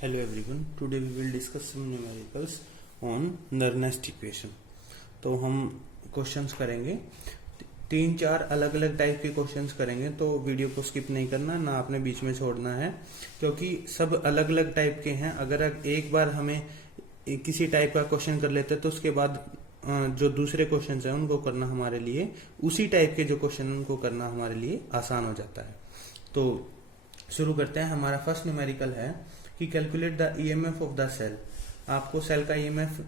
Hello everyone. Today we will discuss some numericals on Nernst equation. तो हम questions करेंगे, 3-4 अलग अलग टाइप के क्वेश्चंस करेंगे, तो वीडियो को स्किप नहीं करना, ना आपने बीच में छोड़ना है, क्योंकि सब अलग अलग टाइप के हैं। अगर एक बार हमें किसी टाइप का क्वेश्चन कर लेते हैं तो उसके बाद जो दूसरे क्वेश्चंस हैं उनको करना हमारे लिए, उसी टाइप के जो क्वेश्चन उनको करना हमारे लिए आसान हो जाता है। तो शुरू करते हैं। हमारा फर्स्ट न्यूमेरिकल है कि calculate the EMF of the cell. आपको सेल का ईएमएफ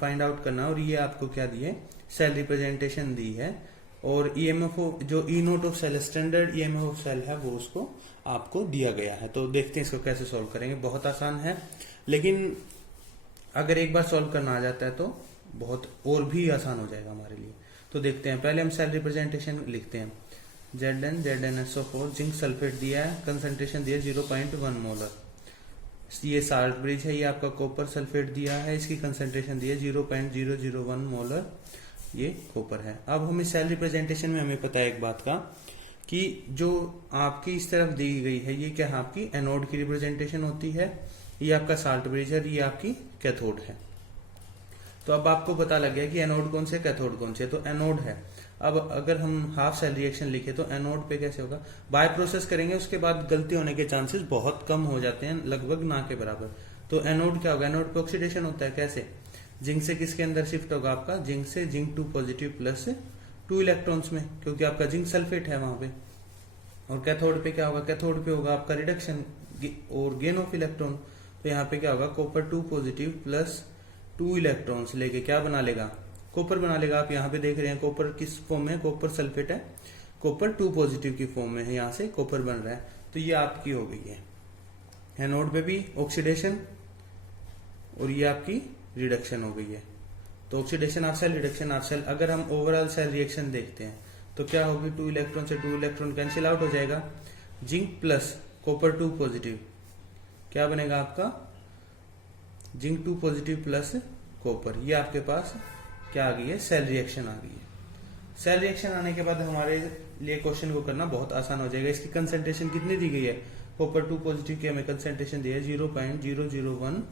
फाइंड आउट करना, और ये आपको क्या दिए, सेल रिप्रेजेंटेशन दी है, और ईएमएफ जो E nought of cell, standard EMF of cell है, वो उसको आपको दिया गया है। तो देखते हैं इसको कैसे सॉल्व करेंगे। बहुत आसान है, लेकिन अगर एक बार सॉल्व करना आ जाता है तो बहुत और भी आसान हो जाएगा हमारे लिए। तो देखते हैं। पहले हम सेल रिप्रेजेंटेशन लिखते हैं। ZnSO4 जिंक सल्फेट दिया है, कंसंट्रेशन दिया 0.1 मोलर। ये साल्ट ब्रिज है, ये आपका कॉपर सल्फेट दिया है, इसकी कंसंट्रेशन दी है 0.001 मोलर, ये कॉपर है। अब हमें सेल रिप्रेजेंटेशन में हमें पता है एक बात का, कि जो आपकी इस तरफ दी गई है ये क्या है, आपकी एनोड की रिप्रेजेंटेशन होती है, ये आपका साल्ट ब्रिज है, ये आपकी कैथोड है। तो अब आपको पता लग गया कि एनोड कौन से, कैथोड कौन से। तो एनोड है। अब अगर हम हाफ सेल रिएक्शन लिखे तो एनोड पे कैसे होगा, बाय प्रोसेस करेंगे, उसके बाद गलती होने के चांसेस बहुत कम हो जाते हैं, लगभग ना के बराबर। तो एनोड क्या होगा, एनोड पे ऑक्सीडेशन होता है। कैसे, जिंक से किसके अंदर शिफ्ट होगा, आपका जिंक से जिंक 2 पॉजिटिव प्लस 2 इलेक्ट्रॉन्स में, क्योंकि आपका जिंक सल्फेट है वहां पे। और कैथोड पे क्या होगा, कैथोड पे होगा आपका रिडक्शन और गेन ऑफ इलेक्ट्रॉन। तो यहाँ पे क्या होगा, कॉपर 2 पॉजिटिव प्लस 2 इलेक्ट्रॉन्स लेके क्या बना लेगा, कॉपर बना लेगा। आप यहाँ पे देख रहे हैं कॉपर किस फॉर्म में, कॉपर सल्फेट है, कॉपर 2 पॉजिटिव की फॉर्म में है, यहाँ से कॉपर बन रहा है। तो ये आपकी हो गई है एनोड पे भी ऑक्सीडेशन, और ये आपकी रिडक्शन हो गई है। तो oxidation of cell, reduction of cell. अगर हम ओवरऑल सेल रिएक्शन देखते हैं तो क्या होगी, 2 इलेक्ट्रॉन से 2 इलेक्ट्रॉन कैंसिल आउट हो जाएगा, जिंक प्लस कॉपर 2 पॉजिटिव क्या बनेगा आपका, जिंक 2 पॉजिटिव प्लस कॉपर। ये आपके पास क्या आ गई है, सेल रिएक्शन आ गई है। सेल रिएक्शन आने के बाद हमारे लिए क्वेश्चन को करना बहुत आसान हो जाएगा। इसकी कंसंट्रेशन कितनी दी गई है, कॉपर 2 पॉजिटिव की हमें कंसंट्रेशन दी है 0.001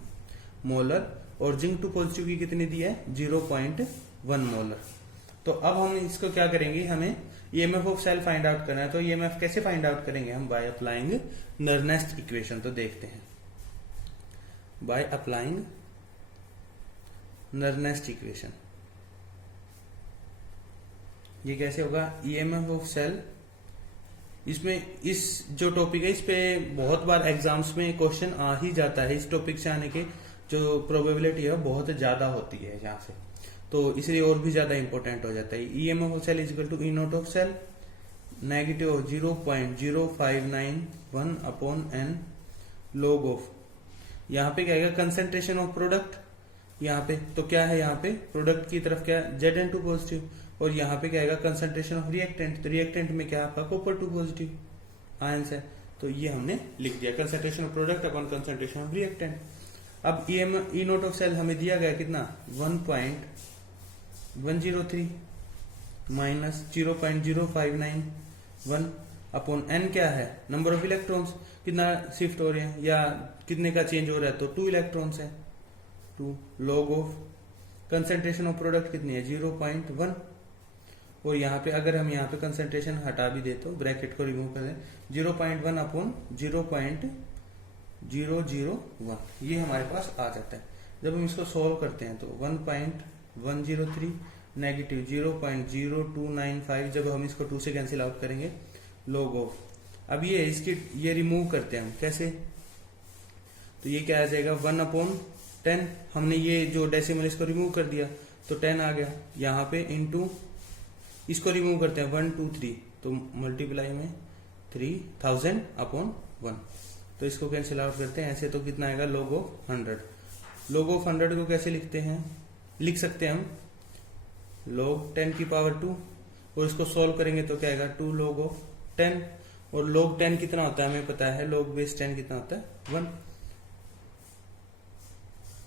मोलर, और जिंक 2 पॉजिटिव की कितनी दी है, 0.1 मोलर। तो अब हम इसको क्या करेंगे, हमें EMF of cell find out करना है। तो ईएमएफ कैसे फाइंड आउट करेंगे हम, बाय अप्लाइंग नर्नेस्ट इक्वेशन। तो देखते हैं, बाय अप्लाइंग नर्नेस्ट इक्वेशन ये कैसे होगा, ईएमएफ ऑफ सेल। इसमें इस जो टॉपिक है इस पे बहुत बार एग्जाम्स में क्वेश्चन आ ही जाता है। इस टॉपिक से आने के जो प्रोबेबिलिटी है बहुत ज्यादा होती है यहाँ से, तो इसलिए और भी ज्यादा इंपॉर्टेंट हो जाता है। EMF of cell is equal to E nought of cell negative 0.0591 upon n log of, यहाँ पे क्या आएगा, कंसेंट्रेशन ऑफ प्रोडक्ट। यहाँ पे तो क्या है, यहाँ पे प्रोडक्ट की तरफ क्या, Zn2 पॉजिटिव, और यहाँ पे क्या आएगा, कंसेंट्रेशन ऑफ रिएक्टेंट। तो रिएक्टेंट में क्या आपका कॉपर 2 पॉजिटिव आयंस है। तो ये हमने लिख दिया, concentration of product upon concentration of reactant. अब ई नोट ऑफ सेल हमें दिया गया कितना, 1.103 माइनस 0.0591 अपॉन एन क्या है, नंबर ऑफ इलेक्ट्रॉन्स, कितना शिफ्ट हो रहे हैं या कितने का चेंज हो रहा है, तो 2 इलेक्ट्रॉन्स है, 2 log of concentration of product कितनी है, 0.1। और यहाँ पे अगर हम यहाँ पे कंसेंट्रेशन हटा भी दे तो ब्रैकेट को रिमूव कर दें, 0.1 अपॉन 0.001, ये हमारे पास आ जाता है। जब हम इसको सॉल्व करते हैं तो 1.103 नेगेटिव 0.0295, जब हम इसको 2 से कैंसिल आउट करेंगे, लॉग ऑफ। अब ये रिमूव करते हैं हम कैसे, तो ये क्या आ जाएगा, 1/10। हमने ये जो डेसिमल इसको रिमूव कर दिया तो 10 आ गया। यहाँ पे इनटू इसको रिमूव करते हैं 1 2 3, तो मल्टीप्लाई में 3000/1, तो इसको कैंसिल आउट करते हैं ऐसे, तो कितना आएगा, लॉग ऑफ 100। लॉग ऑफ 100 को कैसे लिखते हैं, लिख सकते हैं हम लॉग 10 की पावर 2, और इसको सोल्व करेंगे तो क्या आएगा, 2 लॉग ऑफ 10। और लॉग 10 कितना होता है हमें पता है, लॉग बेस 10 कितना होता है, 1।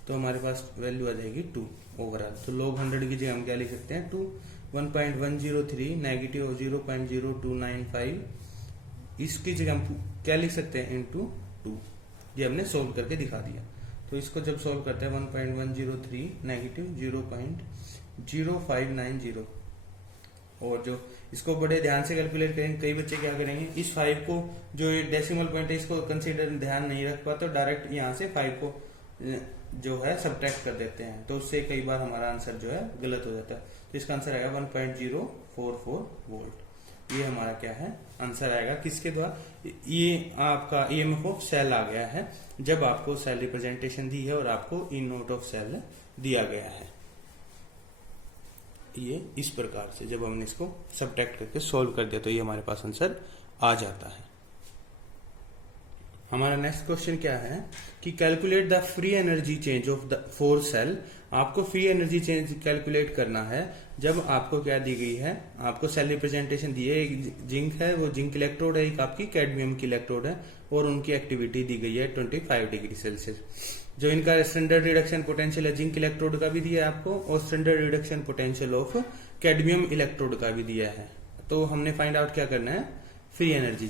तो हमारे पास वैल्यू आ जाएगी 2 ओवरऑल। तो लॉग 100 की जगह हम क्या लिख सकते हैं, 2। 1.103 नेगेटिव 0.0295, इसकी जगह हम क्या लिख सकते हैं, इनटू 2। ये हमने सोल्व करके दिखा दिया। तो इसको जब सोल्व करते हैं 1.103 नेगेटिव 0.0590, और जो इसको बड़े ध्यान से कैलकुलेट करेंगे। कई बच्चे क्या करेंगे, इस 5 को जो ये डेसिमल पॉइंट है इसको कंसीडर ध्यान नहीं रख पाते, तो डायरेक्ट यहाँ से 5 को जो है सब्ट्रैक्ट कर देते हैं, तो उससे कई बार हमारा आंसर जो है गलत हो जाता है। तो इसका आंसर आएगा 1.044 वोल्ट। ये हमारा क्या है आंसर आएगा, किसके द्वारा, ये आपका ईएमएफ ऑफ सेल आ गया है जब आपको सेल रिप्रेजेंटेशन दी है और आपको ई नोट ऑफ सेल दिया गया है। ये इस प्रकार से जब हमने इसको सब्ट्रैक्ट करके सॉल्व कर दिया तो ये हमारे पास आंसर आ जाता है। हमारा नेक्स्ट क्वेश्चन क्या है कि calculate the free energy change of the for sale. आपको फ्री एनर्जी चेंज कैलकुलेट करना है जब आपको क्या दी गई है, आपको सेल रिप्रेजेंटेशन दी है, एक जिंक है, वो जिंक इलेक्ट्रोड है, एक आपकी कैडमियम की इलेक्ट्रोड है, और उनकी एक्टिविटी दी गई है 25 डिग्री सेल्सियस। जो इनका स्टैंडर्ड रिडक्शन पोटेंशियल है जिंक इलेक्ट्रोड का भी दिया है आपको, और standard reduction potential of cadmium electrode का भी दिया है। तो हमने फाइंड आउट क्या करना है, फ्री एनर्जी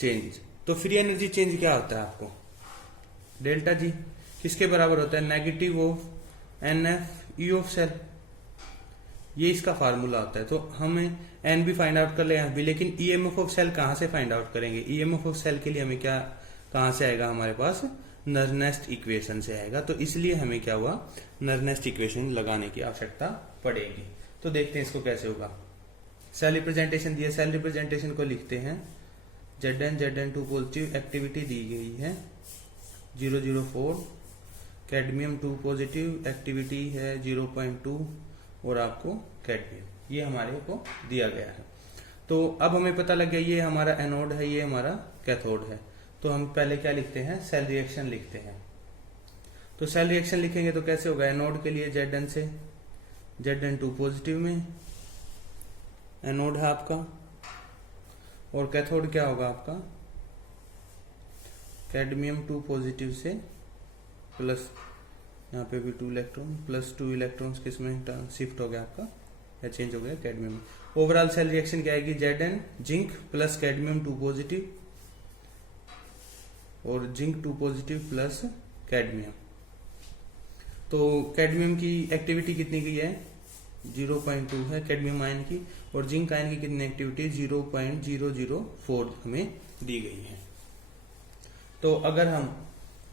चेंज। तो फ्री एनर्जी चेंज क्या होता है आपको, डेल्टा जी किसके बराबर होता है, negative of NF E of cell, ये इसका फार्मूला होता है। तो हमें एन भी फाइंड आउट कर ले यहाँ भी, लेकिन ईएमएफ ऑफ सेल कहां से फाइंड आउट करेंगे, ईएमएफ ऑफ सेल के लिए हमें क्या कहां से आएगा, हमारे पास नर्नेस्ट इक्वेशन से आएगा। तो इसलिए हमें क्या हुआ, नर्नेस्ट इक्वेशन लगाने की आवश्यकता पड़ेगी। तो देखते हैं इसको कैसे होगा। सेल रिप्रेजेंटेशन दिया, सेल रिप्रेजेंटेशन को लिखते हैं Zn2 पॉजिटिव एक्टिविटी दी गई है 004, कैडमियम 2 पॉजिटिव एक्टिविटी है 0.2, और आपको कैडमियम ये हमारे को दिया गया है। तो अब हमें पता लग गया ये हमारा एनोड है, ये हमारा कैथोड है। तो हम पहले क्या लिखते हैं, सेल रिएक्शन लिखते हैं। तो सेल रिएक्शन लिखेंगे तो कैसे होगा, एनोड के लिए Zn से Zn2 पॉजिटिव में एनोड है आपका, और कैथोड क्या होगा आपका, कैडमियम 2 पॉजिटिव से प्लस, यहाँ पे भी 2 इलेक्ट्रॉन प्लस 2 इलेक्ट्रॉन्स किसमें शिफ्ट हो गया आपका, या चेंज हो गया कैडमियम। ओवरऑल सेल रिएक्शन क्या आएगी, Zn zinc plus cadmium 2 positive, और जिंक 2 पॉजिटिव प्लस कैडमियम। तो कैडमियम की एक्टिविटी कितनी की है, 0.2 है कैडमियम आयन की, और जिंक आयन की कितनी एक्टिविटी 0.004 हमें दी गई है। तो अगर हम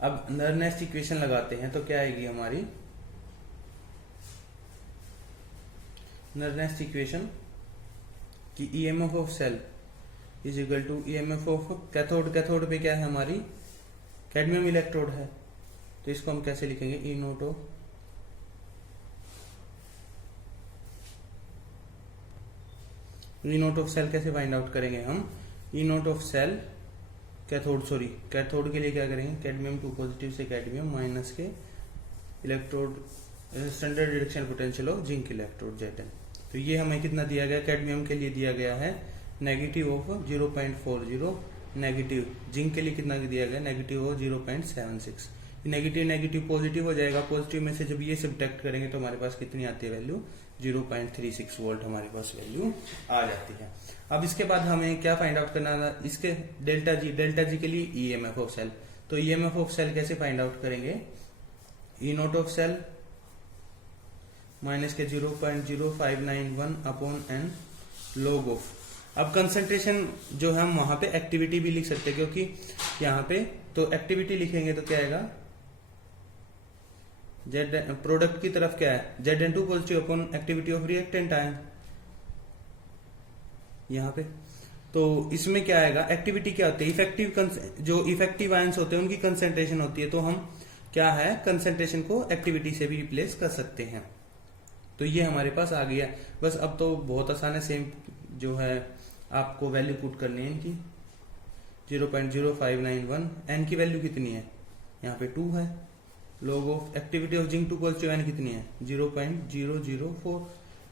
अब नर्नेस्ट इक्वेशन लगाते हैं तो क्या आएगी हमारी, नर्नेस्ट इक्वेशन की EMF of cell is equal to EMF of cathode. Cathode पे क्या है हमारी, कैडमियम इलेक्ट्रोड है, तो इसको हम कैसे लिखेंगे, E nought of E nought of cell कैसे फाइंड आउट करेंगे हम, E nought of cell cathode के लिए क्या करेंगे, कैडमियम 2 पॉजिटिव से कैडमियम माइनस के electrode standard reduction potential of zinc electrode Zn। तो ये हमें कितना दिया गया, कैडमियम के लिए दिया गया है नेगेटिव ऑफ 0.40, नेगेटिव जिंक के लिए कितना दिया गया, negative of 0.76। Negative negative positive हो जाएगा, पॉजिटिव में से जब ये सब्ट्रैक्ट करेंगे तो हमारे पास कितनी आती है वैल्यू, 0.36 वोल्ट हमारे पास वैल्यू आ जाती है। अब इसके बाद हमें क्या फाइंड आउट करना है, इसके डेल्टा जी के लिए ईएमएफ ऑफ सेल। तो ईएमएफ ऑफ सेल कैसे फाइंड आउट करेंगे, ई नोट ऑफ सेल माइनस के 0.0591 अपॉन एन लॉग ऑफ। अब कंसंट्रेशन जो है हम वहां पे एक्टिविटी भी लिख सकते हैं, क्योंकि यहाँ पे तो एक्टिविटी लिखेंगे तो क्या आएगा, प्रोडक्ट की तरफ क्या है, Zn2 positive upon activity of reactant ion यहाँ पे। तो इसमें क्या आएगा, एक्टिविटी क्या होती है, इफेक्टिव जो इफेक्टिव आयंस होते हैं उनकी कंसंट्रेशन होती है, तो हम क्या है कंसंट्रेशन को एक्टिविटी से भी रिप्लेस कर सकते हैं। तो ये हमारे पास आ गया। बस अब तो बहुत आसान है, सेम जो है आपको वैल्यू पुट करनी है इनकी 0.0591, एन की वैल्यू कितनी है, यहाँ पे 2 है, log of activity of zinc 2 positive ion कितनी है 0.004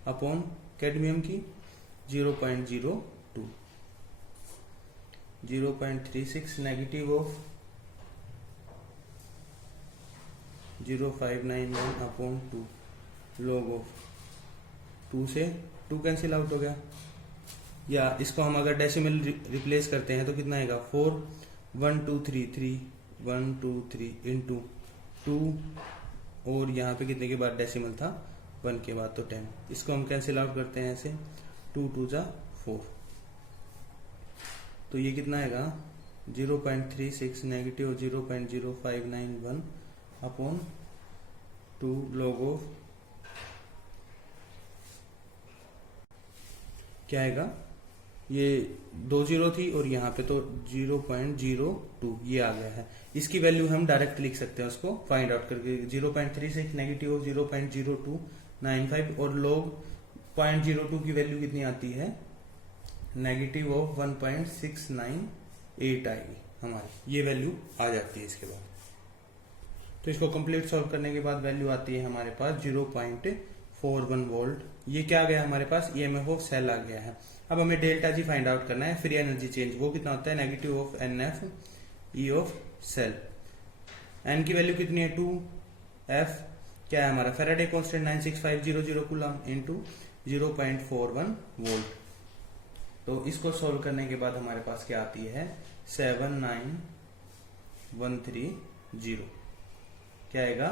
अपॉन कैडमियम की 0.02, 0.36 negative of 0.591 upon 2, log of 2 से 2 कैंसिल आउट हो गया, या इसको हम अगर डेसिमल रिप्लेस करते हैं तो कितना आएगा 41233 1 2 3 इंटू 2 और यहाँ पे कितने के बाद डेसिमल था 1 के बाद तो 10। इसको हम कैंसिल आउट करते हैं ऐसे 2 2 जा 4। तो ये कितना आएगा 0.36 नेगेटिव 0.0591 अपॉन 2 log ऑफ क्या आएगा, ये 2 0 थी और यहाँ पे तो 0.02 ये आ गया है। इसकी वैल्यू हम डायरेक्ट लिख सकते हैं उसको फाइंड आउट करके 0.36 नेगेटिव 0.0295 और log 0.02 की वैल्यू कितनी आती है नेगेटिव ऑफ 1.698 आएगी हमारी, ये वैल्यू आ जाती है इसके बाद। तो इसको कंप्लीट सॉल्व करने के बाद वैल्यू आती है हमारे पास 0.41 वोल्ट। ये क्या आ गया हमारे पास ईएमएफ ऑफ सेल आ गया है। अब हमें डेल्टा जी फाइंड आउट करना है, फ्री एनर्जी चेंज, वो कितना होता है negative of NF E of cell. N की वैल्यू कितनी है 2, एफ क्या है हमारा Faraday constant 96500 coulomb into 0.41 volt. तो इसको सॉल्व करने के बाद हमारे पास क्या आती है 79130 क्या आएगा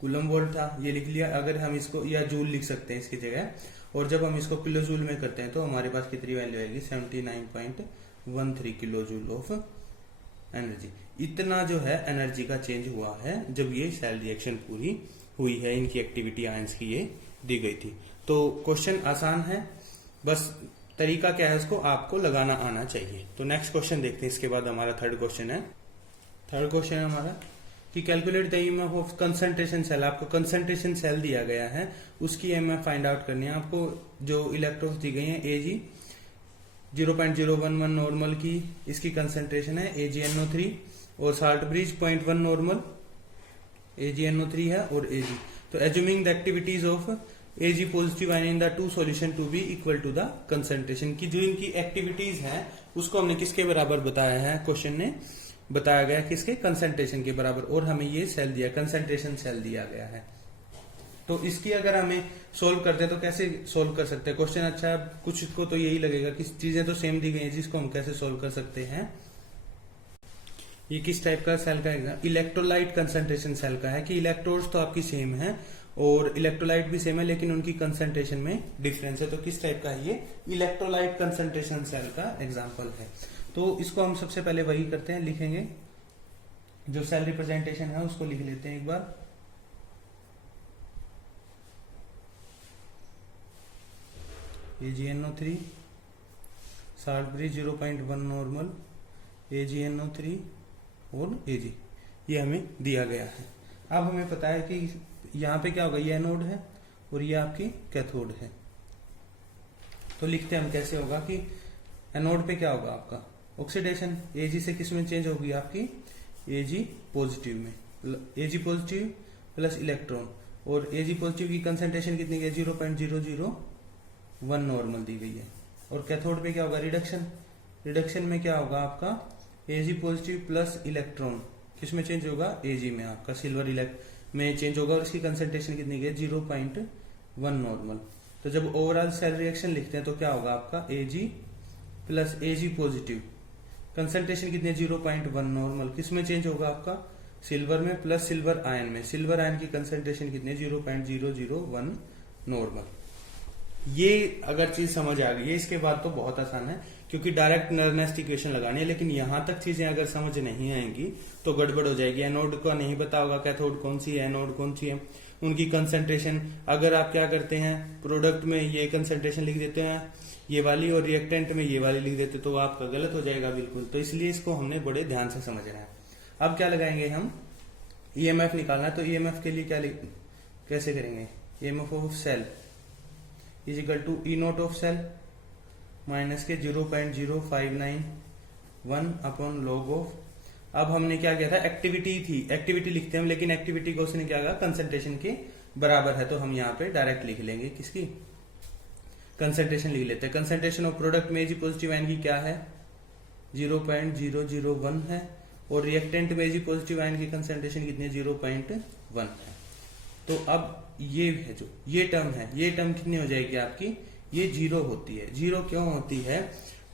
कूलम वोल्ट था, ये लिख लिया। अगर हम इसको या जूल लिख सकते हैं इसकी जगह, और जब हम इसको किलो जूल में करते हैं तो हमारे पास कितनी वैल्यू आएगी 79.13 किलो जूल ऑफ एनर्जी। इतना जो है एनर्जी का चेंज हुआ है जब ये सेल रिएक्शन पूरी हुई है, इनकी एक्टिविटी आयंस की ये दी गई थी। तो क्वेश्चन आसान है, बस तरीका क्या है उसको आपको लगाना आना चाहिए। तो नेक्स्ट क्वेश्चन देखते हैं। इसके बाद हमारा थर्ड क्वेश्चन है हमारा कि calculate the EMF of concentration cell. आपको कंसंट्रेशन सेल दिया गया है, उसकी ईएमएफ फाइंड आउट करनी है आपको। जो इलेक्ट्रॉन्स दी गई हैं Ag 0.011 नॉर्मल की इसकी कंसंट्रेशन है AgNO3 और साल्ट ब्रिज 0.1 नॉर्मल AgNO3 है और Ag। तो assuming the activities of Ag positive ion in the two solution to be equal to the concentration की जो इनकी एक्टिविटीज हैं उसको हमने किसके बराबर बताया है, क्वेश्चन ने बताया गया किसके कंसंट्रेशन के बराबर, और हमें ये सेल दिया कंसंट्रेशन सेल दिया गया है। तो इसकी अगर हमें सोल्व करते हैं तो कैसे सोल्व कर सकते हैं क्वेश्चन। अच्छा है, कुछ को तो यही लगेगा कि चीजें तो सेम दी गई हैं, जिसको हम कैसे सोल्व कर सकते हैं। ये किस टाइप का सेल का एग्जाम इलेक्ट्रोलाइट कंसंट्रेशन सेल का है कि इलेक्ट्रोड्स तो आपकी सेम है और इलेक्ट्रोलाइट भी सेम है लेकिन उनकी कंसंट्रेशन में डिफरेंस है। तो किस टाइप का है ये इलेक्ट्रोलाइट कंसंट्रेशन सेल का एग्जाम्पल है। तो इसको हम सबसे पहले वही करते हैं, लिखेंगे जो सेल रिप्रेजेंटेशन है उसको लिख लेते हैं एक बार। AgNO3 salt bridge 0.1 normal AgNO3 और Ag ये हमें दिया गया है। अब हमें पता है कि यहाँ पे क्या होगा, ये एनोड है और ये आपकी कैथोड है। तो लिखते हैं हम कैसे होगा कि एनोड पे क्या होगा आपका ऑक्सीडेशन, Ag से किस में चेंज होगी आपकी Ag पॉजिटिव में, Ag पॉजिटिव प्लस इलेक्ट्रॉन, और Ag पॉजिटिव की कंसंट्रेशन कितनी है 0.001 नॉर्मल दी गई है। और कैथोड पे क्या होगा रिडक्शन, रिडक्शन में क्या होगा आपका Ag पॉजिटिव प्लस इलेक्ट्रॉन किस में चेंज होगा Ag में आपका सिल्वर में चेंज होगा और इसकी कंसंट्रेशन कितनी है 0.1 नॉर्मल। तो जब ओवरऑल सेल रिएक्शन लिखते हैं तो क्या होगा आपका Ag plus Ag positive concentration कितनी है 0.1 नॉर्मल, किस में चेंज होगा आपका सिल्वर में प्लस सिल्वर आयन में, सिल्वर आयन की कंसंट्रेशन कितनी है 0.001 नॉर्मल। ये अगर चीज समझ आ गई है इसके बाद तो बहुत आसान है क्योंकि डायरेक्ट नर्नेस्ट इक्वेशन लगानी है। लेकिन यहां तक चीजें अगर समझ नहीं आएंगी तो गड़बड़ हो जाएगी। एनोड का नहीं पता होगा कैथोड कौन सी है एनोड कौन सी है, उनकी कंसंट्रेशन अगर आप क्या करते हैं प्रोडक्ट में ये कंसंट्रेशन लिख देते हैं ये वाली और रिएक्टेंट में ये वाली लिख देते तो आपका गलत हो जाएगा बिल्कुल। तो इसलिए इसको हमने बड़े ध्यान से समझना है। अब क्या लगाएंगे हम ईएमएफ निकालना है। तो ईएमएफ के लिए क्या कैसे करेंगे EMF of cell is equal to E nought of cell minus के 0.0591 अपॉन लॉग ऑफ। अब हमने क्या किया था एक्टिविटी थी, एक्टिविटी लिखते हैं लेकिन एक्टिविटी को उसने क्या कहा कंसंट्रेशन के बराबर है तो हम यहाँ पे डायरेक्ट लिख लेंगे किसकी कंसंट्रेशन लिख लेते हैं। कंसंट्रेशन ऑफ प्रोडक्ट में Ag पॉजिटिव आयन की क्या है 0.001 है और रिएक्टेंट में Ag पॉजिटिव आयन की कंसंट्रेशन कितनी है 0.1 है। तो अब ये है जो ये टर्म कितनी हो जाएगी आपकी ये 0 होती है। 0 क्यों होती है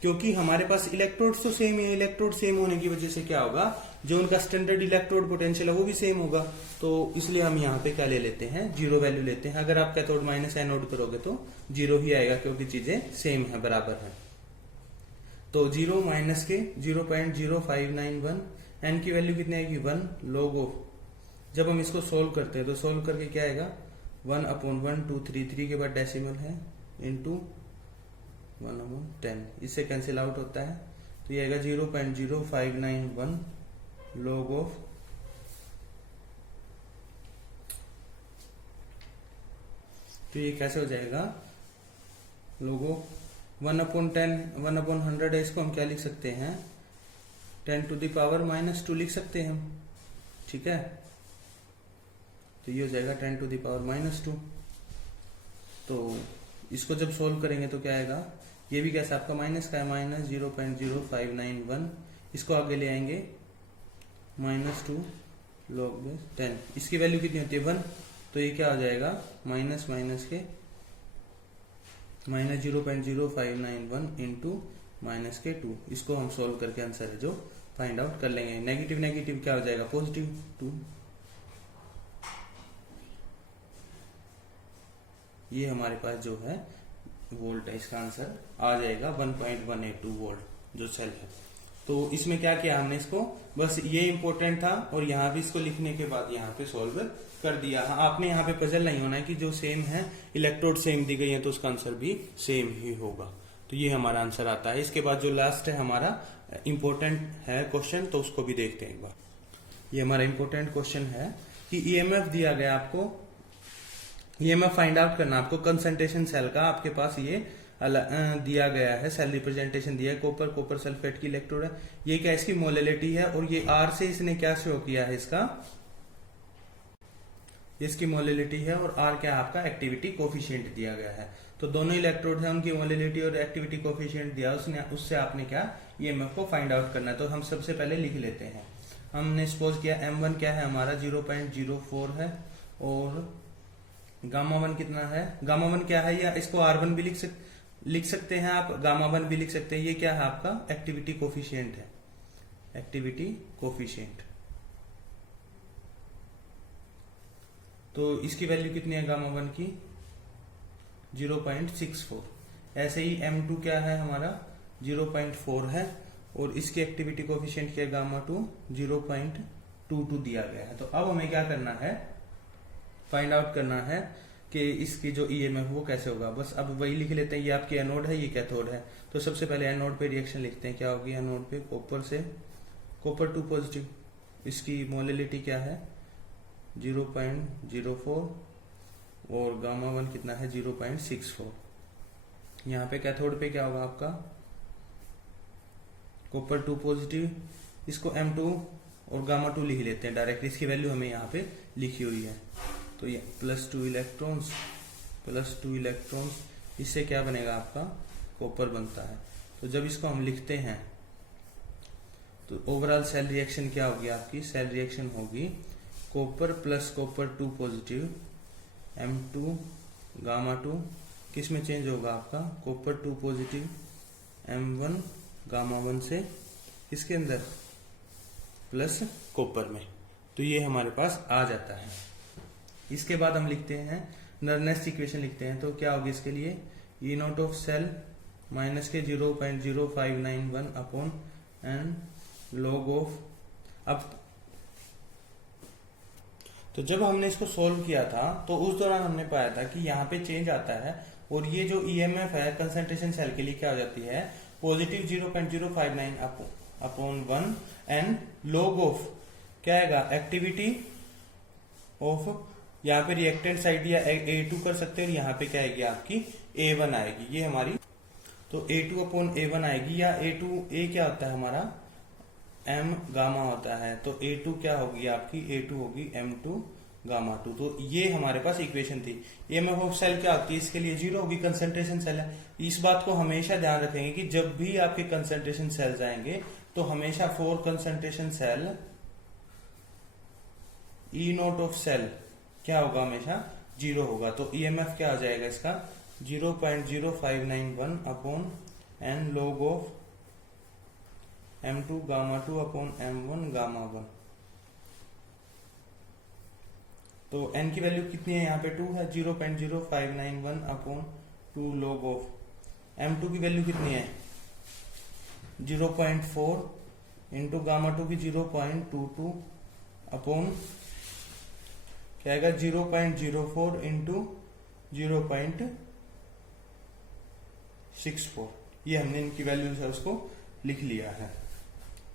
क्योंकि हमारे पास इलेक्ट्रोड्स तो सेम है, इलेक्ट्रोड सेम होने की वजह से क्या होगा, जो उनका स्टैंडर्ड इलेक्ट्रोड पोटेंशियल है वो भी सेम होगा। तो इसलिए हम यहाँ पे क्या ले लेते हैं, जीरो वैल्यू लेते हैं। अगर आप कैथोड माइनस एनोड करोगे तो जीरो ही आएगा, क्योंकि चीजें सेम है, बराबर है। तो 0 माइनस के 0.0591, एन की वैल्यू कितनी आएगी 1 log ऑफ। जब हम इसको सोल्व करते हैं तो सोल्व करके क्या आएगा 1/123 के बाद डेसिमल है इंटू 1/10, इससे कैंसिल आउट होता है। तो ये आएगा 0.0591 log ऑफ तो ये कैसे हो जाएगा log ऑफ 1/10 1/100 है, इसको हम क्या लिख सकते हैं 10⁻⁻² लिख सकते हैं हम, ठीक है। तो ये हो जाएगा 10⁻²। तो इसको जब सोल्व करेंगे तो क्या आएगा, ये भी कैसे आपका माइनस का है, माइनस 0.0591, इसको आगे ले आएंगे -2 log 10, इसकी वैल्यू कितनी होती है 1, तो ये क्या हो जाएगा माइनस माइनस के -0.0591 इंटू -2। इसको हम सोल्व करके आंसर है जो फाइंड आउट कर लेंगे। नेगेटिव नेगेटिव क्या हो जाएगा पॉजिटिव 2। ये हमारे पास जो है वोल्ट है, इसका आंसर आ जाएगा 1.182 वोल्ट जो सेल है। तो इसमें क्या किया हमने, इसको बस ये इंपॉर्टेंट था और यहाँ भी इसको लिखने के बाद यहाँ पे सॉल्व कर दिया। हाँ, आपने यहाँ पे पजल नहीं होना है कि जो सेम है इलेक्ट्रोड सेम दी गई है तो उसका आंसर भी सेम ही होगा। तो ये हमारा आंसर आता है। इसके बाद जो लास्ट है हमारा इंपॉर्टेंट है क्वेश्चन, तो उसको भी देखते हैं एक बार। ये हमारा इंपॉर्टेंट क्वेश्चन है कि ईएमएफ दिया गया आपको, ईएमएफ फाइंड आउट करना आपको कंसंट्रेशन सेल का। आपके पास ये दिया गया है, सेल रिप्रेजेंटेशन दिया है, कॉपर सल्फेट की इलेक्ट्रोड है। ये क्या इसकी मोलेलिटी है और ये आर से इसने क्या शो किया है, इसकी मोलेलिटी है और आर क्या है आपका एक्टिविटी कोफिशिएंट दिया गया है। तो दोनों इलेक्ट्रोड है, उनकी मोलेलिटी और एक्टिविटी कोफिशिएंट दिया, उससे आपने क्या ईएमएफ को फाइंड आउट करना है। तो हम सबसे पहले लिख लेते हैं। हमने सपोज किया M1 क्या है हमारा 0.04 है और गामा 1 कितना है, गामा 1 क्या है, या इसको R1 भी लिख सकते हैं आप, गामा 1 भी लिख सकते हैं। ये क्या है आपका एक्टिविटी कोफिशिएंट है, एक्टिविटी कोफिशिएंट। तो इसकी वैल्यू कितनी है गामा 1 की 0.64। ऐसे ही M2 क्या है हमारा 0.4 है और इसकी एक्टिविटी कोफिशिएंट क्या है गामा 2 0.22 दिया गया है। तो अब हमें क्या करना है, फाइंड आउट करना है कि इसकी जो ईएमएफ वो कैसे होगा। बस अब वही लिख लेते हैं, ये आपकी एनोड है, ये कैथोड है। तो सबसे पहले एनोड पे रिएक्शन लिखते हैं, क्या होगी एनोड पे कॉपर 2 पॉजिटिव, इसकी मोलेलिटी क्या है 0.04 और गामा 1 कितना है 0.64। यहाँ पे कैथोड पे क्या होगा आपका कॉपर 2 पॉजिटिव, इसको M2 और गामा 2 लिख लेते हैं डायरेक्ट, इसकी वैल्यू हमें यहाँ पे लिखी हुई है। तो ये +2 इलेक्ट्रॉन्स, इससे क्या बनेगा आपका कॉपर बनता है। तो जब इसको हम लिखते हैं तो ओवरऑल सेल रिएक्शन क्या होगी आपकी, सेल रिएक्शन होगी copper plus copper 2 positive M2 gamma 2 किस में चेंज होगा आपका कॉपर 2 पॉजिटिव M1 गामा 1 से इसके अंदर प्लस कॉपर में। तो ये हमारे पास आ जाता है। इसके बाद हम लिखते हैं नर्नेस्ट इक्वेशन लिखते हैं। तो क्या होगी इसके लिए E nought of cell minus के 0.0591 अपॉन एन log ऑफ। अब तो जब हमने इसको सोल्व किया था तो उस दौरान हमने पाया था कि यहाँ पे चेंज आता है और ये जो ईएमएफ है कंसंट्रेशन सेल के लिए क्या हो जाती है positive 0.059 upon 1 and log of क्या आएगा एक्टिविटी ऑफ, यहाँ पे रिएक्टेंट साइड या A2 कर सकते हैं और यहाँ पे क्या आएगी आपकी A1 आएगी, ये हमारी। तो A2 अपॉन A1 आएगी, या A क्या होता है हमारा M गामा होता है। तो A2 क्या होगी आपकी A2 होगी M2 गामा 2। तो ये हमारे पास इक्वेशन थी। ईएमएफ ऑफ सेल क्या होती है, इसके लिए 0 होगी, कंसंट्रेशन सेल है। इस बात को हमेशा ध्यान रखेंगे कि जब भी आपके कंसंट्रेशन सेल्स आएंगे तो हमेशा for concentration cell E nought of cell क्या होगा हमेशा 0 होगा। तो ईएमएफ क्या आ जाएगा इसका 0.0591 upon n log of m2 gamma 2 upon m1 gamma 1। तो n की वैल्यू कितनी है, यहाँ पे 2 है, 0.0591 अपॉन 2 log ऑफ m2 की वैल्यू कितनी है 0.4 इंटू गामा 2 की 0.22 अपॉन क्या आएगा 0.04 इंटू 0.64। ये हमने इनकी वैल्यू है उसको लिख लिया है।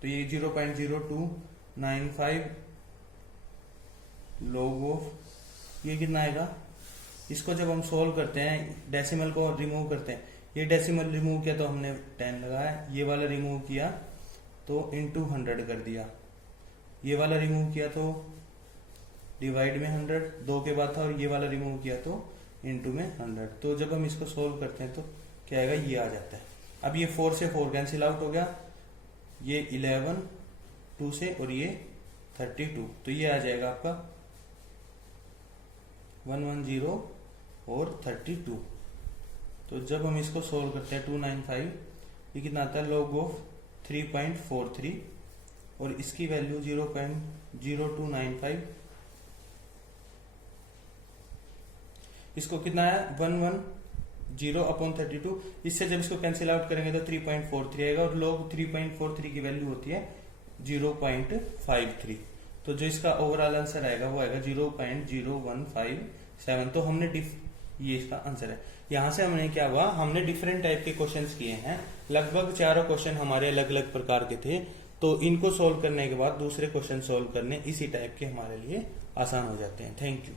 तो ये 0.0295 log ऑफ ये कितना आएगा, इसको जब हम सोल्व करते हैं डेसिमल को रिमूव करते हैं, ये डेसिमल रिमूव किया तो हमने 10 लगाया, ये वाला रिमूव किया तो इंटू 100 कर दिया, ये वाला रिमूव किया तो डिवाइड में 100 2 के बाद था, और ये वाला रिमूव किया तो इंटू में 100। तो जब हम इसको सोल्व करते हैं तो क्या आएगा, ये आ जाता है। अब ये 4 से 4 कैंसिल आउट हो गया, ये 11 2 से, और ये 32, तो ये आ जाएगा आपका 110 और 32। तो जब हम इसको सोल्व करते हैं 295, ये कितना आता है log ऑफ 3.43, और इसकी वैल्यू 0.0295, इसको कितना है 110 अपॉन 32। इससे जब इसको कैंसिल आउट करेंगे तो 3.43 आएगा, और log 3.43 की वैल्यू होती है 0.53। तो जो इसका ओवरऑल आंसर आएगा वो आएगा 0.0157। तो हमने ये इसका आंसर है। यहां से हमने क्या हुआ, हमने डिफरेंट टाइप के क्वेश्चंस किए हैं, लगभग चारों क्वेश्चन हमारे अलग अलग प्रकार के थे। तो इनको सोल्व करने के बाद दूसरे क्वेश्चन सोल्व करने इसी टाइप के हमारे लिए आसान हो जाते हैं। Thank you.